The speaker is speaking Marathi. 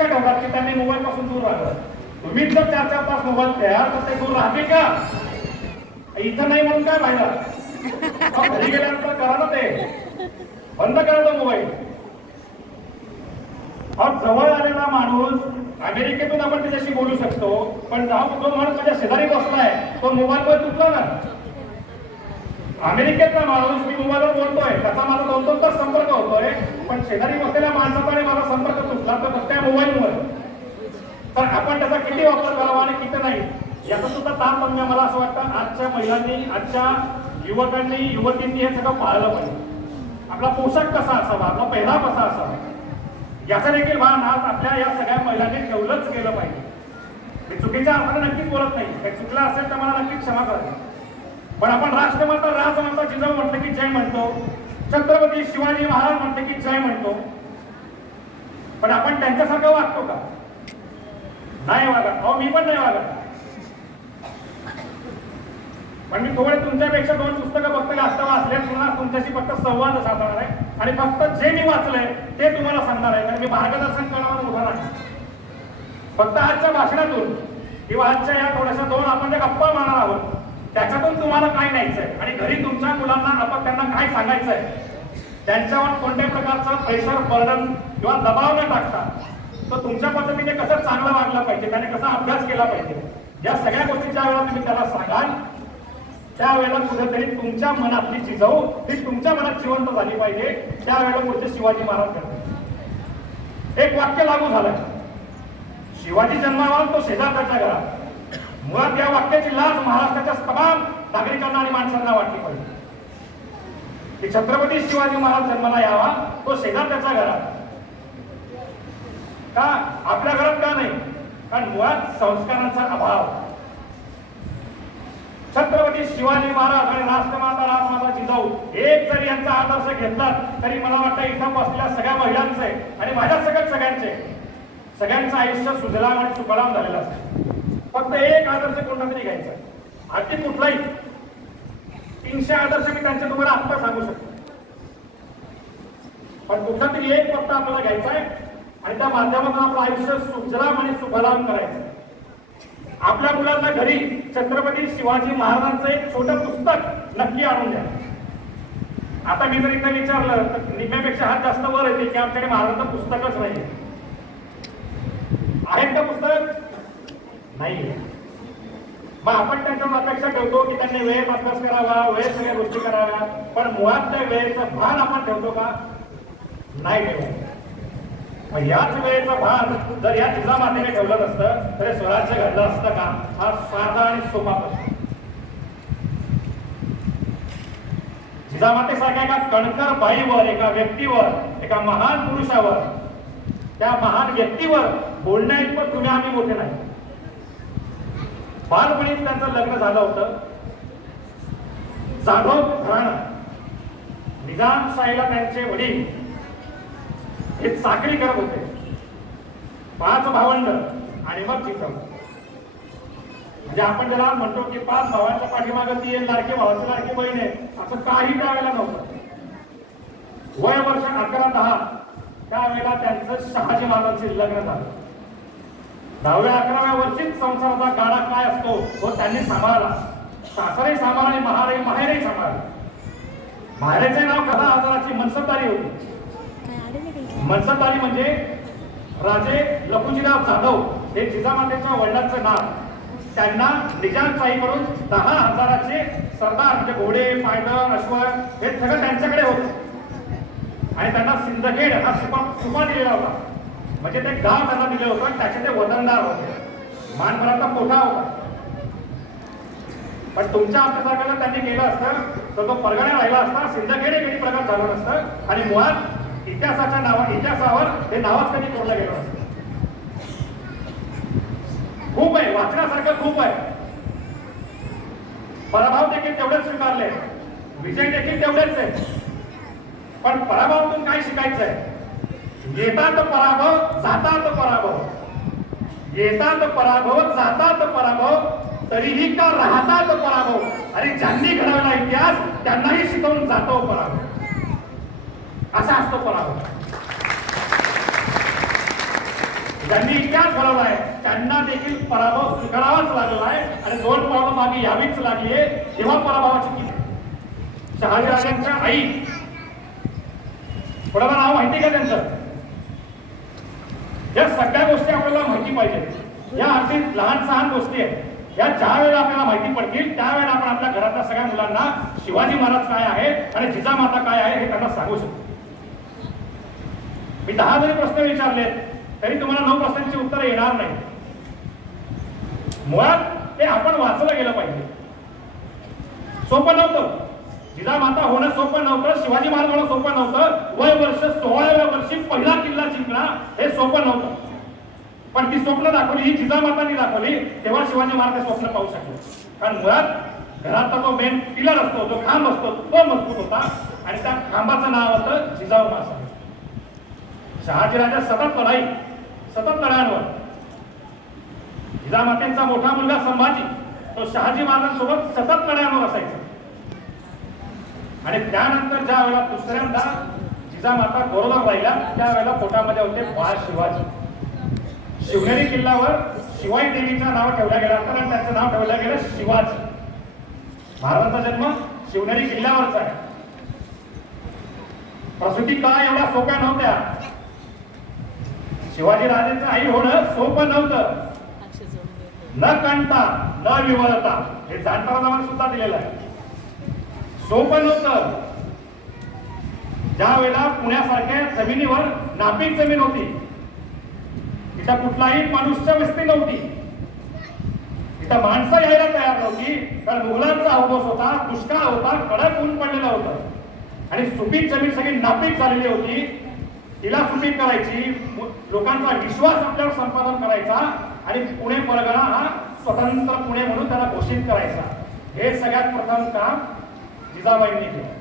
अपेक्षा ठेवतात की त्यांनी मोबाईल पासून दूर राहावं तुम्ही जर चार चार तास मोबाईल खेळा तर ते दूर राहते का? इथं नाही म्हणून काय फायदा? घरी गेल्यानंतर करा ना ते. बंद करा तो मोबाईल. हा जवळ आलेला माणूस अमेरिकेतून आपण त्याच्याशी बोलू शकतो पण जाऊ जो माणूस माझ्या शेजारी बसलाय. तो मोबाईल वर तुटला ना. अमेरिकेतला माणूस मी मोबाईलवर बोलतोय त्याचा माझा दोन दोन तास संपर्क होतोय. पण शेजारी बसलेल्या माणसाचा माझा संपर्क तुटला तर फक्त त्या मोबाईलवर तर आपण त्याचा किती वापर करावा आणि किती नाही याचा सुद्धा तारतम्य मला असं वाटतं. आजच्या महिलांनी आजच्या युवकांनी युवतींनी हे सगळं पाळलं पाहिजे. आपला पोशाख कसा असावा? आपला पेहराव कसा असावा? याचा देखील भान आज आपल्या या सगळ्या महिलांनी ठेवलंच गेलं पाहिजे. मी चुकीच्या अर्थाने नक्कीच बोलत नाही. काही चुकलं असेल तर मला नक्कीच क्षमा करा. पण आपण राष्ट्रमाता राजमाता जिजाऊ म्हटलं की जय म्हणतो. छत्रपती शिवाजी महाराज म्हटलं की जय म्हणतो. पण आपण त्यांच्यासारखं वागतो का? नाही वागत. अहो मी पण नाही वागत. पण मी थोडे तुमच्यापेक्षा दोन पुस्तकं फक्त जास्त वाचले पुन्हा तुमच्याशी फक्त संवाद साधणार आहे. आणि फक्त जे मी वाचलंय ते तुम्हाला सांगणार आहे. कारण मी मार्गदर्शन करणार उभा नाही फक्त आजच्या भाषणातून किंवा आजच्या या थोड्याशा दोन आपण ज्या गप्पा मारणार आहोत. न्यायचंय आणि घरी तुमच्या मुलांना आपण त्यांना काय सांगायचंय? त्यांच्यावर कोणत्याही प्रकारचं प्रेशर बर्डन किंवा दबाव न टाकता तो तुमच्या पद्धतीने कसं चांगलं वागलं पाहिजे? त्याने कसा अभ्यास केला पाहिजे? या सगळ्या गोष्टी ज्या वेळेला तुम्ही त्याला सांगाल. त्यावेळेला कुठेतरी तुमच्या मनातली जिजाऊ ही तुमच्या मनात जिवंत झाली पाहिजे. त्यावेळेला पुढचे शिवाजी महाराज करतात एक वाक्य लागू झालं शिवाजी जन्माला तो शेजारच्या घरात. मुळात या वाक्याची लाज महाराष्ट्राच्या तमाम नागरिकांना आणि माणसांना वाटली पाहिजे. की छत्रपती शिवाजी महाराज जन्माला यावा तो शेजारच्या घरात का? आपल्या घरात का नाही? कारण मुळात संस्कारांचा अभाव. छत्रपती शिवाजी महाराज आणि राष्ट्रमाता राजमाता जिजाऊ एक जरी यांचा आदर्श घेतला तरी मला वाटतं इथं बसलेल्या सगळ्या महिलांचे आणि माझ्या सगळ्यात सगळ्यांचे सगळ्यांचं आयुष्य सुजलाम आणि सुफलाम झालेलं असतं. फक्त एक आदर्श कोणता तरी घ्यायचा अगदी कुठलाही. तीनशे आदर्श मी त्यांच्या तुम्हाला आत्ता सांगू शकतो. पण कुठला तरी एक फक्त आपल्याला घ्यायचा आहे आणि त्या माध्यमातून आपलं आयुष्य सुजलाम आणि सुफलाम करायचं आपल्या मुलांना घरी छत्रपती शिवाजी महाराजांचं एक छोटं पुस्तक नक्की आणून द्या. आता मी जर एकदा विचारलं तर निम्म्यापेक्षा हात जास्त वर येते की आमच्याकडे महाराजांचं पुस्तकच नाही आहेत का पुस्तक? नाही मग आपण त्यांच्यावर अपेक्षा ठेवतो की त्यांनी वेळेत अभ्यास करावा वेळेत सगळ्या गोष्टी कराव्या पण मुळात त्या वेळेचं भान आपण ठेवतो का? नाही ठेवत. मग याच वेळेचं भान जर या जिजामातेने ठेवलं नसतं तर हे स्वराज्य घडलं असतं का? हा साधा आणि सोपा प्रश्न. जिजामातेसारख्या एका कणकर बाईवर एका व्यक्तीवर एका महान पुरुषावर त्या महान व्यक्तीवर बोलण्या इतपत तुम्ही आम्ही मोठे नाही. बालपणीत त्यांचं लग्न झालं होतं. जाधव घराणं निजामशाहीला त्यांचे वडील हे चाकरी करत होते. पाच भावंड आणि मग जिजाऊ म्हणजे आपण ज्याला म्हणतो की पाच भावांच्या पाठीमागं ती एक लाडकी भावाची लाडकी बहीण आहे असं काही त्यावेळेला नव्हतं. वय वर्ष अकरा दहा त्यावेळेला त्यांचं शहाजी महाराजांचे लग्न झालं. दहाव्या अकराव्या वर्षीच संसाराचा गाडा काय त्यांनी सांभाळला. सासरे सांभाळला आणि महारही माहेरही सांभाळला. माहेरचे नाव कथा हजाराची मनसबदारी होती. मनसबदारी म्हणजे राजे लखुजीराव जाधव हे जिजामातेच्या वडिलांचं नाव. त्यांना निजामशाहीकडून दहा हजाराचे सरदार म्हणजे घोडे पायदळ अश्व हे सगळं त्यांच्याकडे होतं. आणि त्यांना सिंदखेड हा सुपा सुपा दिलेला होता. म्हणजे ते गाव त्यांना दिलं होतं त्याचे ते वतनदार होते. मानभराचा मोठा होता. पण तुमच्या अभ्यासाकडे त्यांनी केलं असतं तर तो परगणा राहिला असता सिंदखेड हे प्रकार झाला नसतं आणि मुळात इतिहासाच्या नावा इतिहासावर हे नावच कधी कोरलं गेलं असतं खूप आहे वाचण्यासारखं खूप आहे. पराभव देखील तेवढेच स्वीकारले. विजय देखील तेवढेच आहे. पण पराभवातून काय शिकायचं आहे? येतात पराभव जातात पराभव. येतात पराभव जातात पराभव तरीही का राहतात पराभव. आणि ज्यांनी घडवला इतिहास त्यांनाही शिकवून जातो पराभव. असा असतो पराभव. ज्यांनी इतिहास घडवलाय त्यांना देखील पराभव स्वीकारावाच लागला आहे आणि दोन पावलं मागे यावीच लागली आहे तेव्हा पराभवाची किती? शहाजीराजांच्या आई. कोणाला नाव माहिती का त्यांचं? या सगळ्या गोष्टी आपल्याला माहिती पाहिजेत या अगदी लहान सहान गोष्टी आहेत. या ज्या वेळेला आपल्याला माहिती पडतील त्यावेळेला आपण आपल्या घरातल्या सगळ्या मुलांना शिवाजी महाराज काय आहे आणि जिजामाता काय आहे हे त्यांना सांगू शकतो. मी दहा जरी प्रश्न विचारले तरी तुम्हाला नऊ प्रश्नांची उत्तरं येणार नाही. मुळात ते आपण वाचलं गेलं पाहिजे. सोपं नव्हतं. जिजामाता होणं सोपं नव्हतं शिवाजी महाराज होणं सोपं नव्हतं. वय वर्ष सोळाव्या वर्षी पहिला किल्ला जिंकला हे सोपं नव्हतं. पण ती स्वप्न दाखवली ही जिजामातांनी दाखवली तेव्हा शिवाजी महाराज स्वप्न पाहू शकले. कारण मुळात घरातला जो मेन पिलर असतो जो खांब असतो तो मजबूत होता आणि त्या खांबाचं नाव होतं जिजाऊ मासा शहाजीराजा सतत लढाई सतत लढायांवर जिजामातेंचा मोठा मुलगा संभाजी तो शहाजी महाराजांसोबत सतत लढायांवर असायचा. आणि त्यानंतर ज्या वेळेला दुसऱ्यांदा जिजामाता गरोदर राहिल्या त्यावेळेला पोटामध्ये होते बाळ शिवाजी. शिवनेरी किल्ल्यावर शिवाई देवीचं नाव ठेवलं गेलं तर त्याचं नाव ठेवलं गेलं शिवाजी. महाराजांचा जन्म शिवनेरी किल्ल्यावरचा आहे. प्रसूती का एवढ्या सोप्या नव्हत्या. शिवाजी राजेंचं आई होणं सोपं नव्हतं. न कांडता न विवरता. हे जाणताना सुद्धा दिलेलं आहे. सोपं नव्हतं. ज्या वेळेला पुण्यासारख्या जमिनीवर नापीक जमीन होती तिथं कुठलाही मनुष्य वस्ती नव्हती. तिथं माणसं यायला तयार नव्हती कारण मुघलांचा अवघोष होता दुष्काळ होता कडक ऊन पडलेलं होतं. आणि सुपीक जमीन सगळी नापीक झालेली होती. तिला सुपीक करायची लोकांचा विश्वास आपल्यावर संपादन करायचा आणि पुणे परगणा हा स्वतंत्र पुणे म्हणून त्याला घोषित करायचा. हे सगळ्यात प्रथम काम जिजाबाईंनी केलं.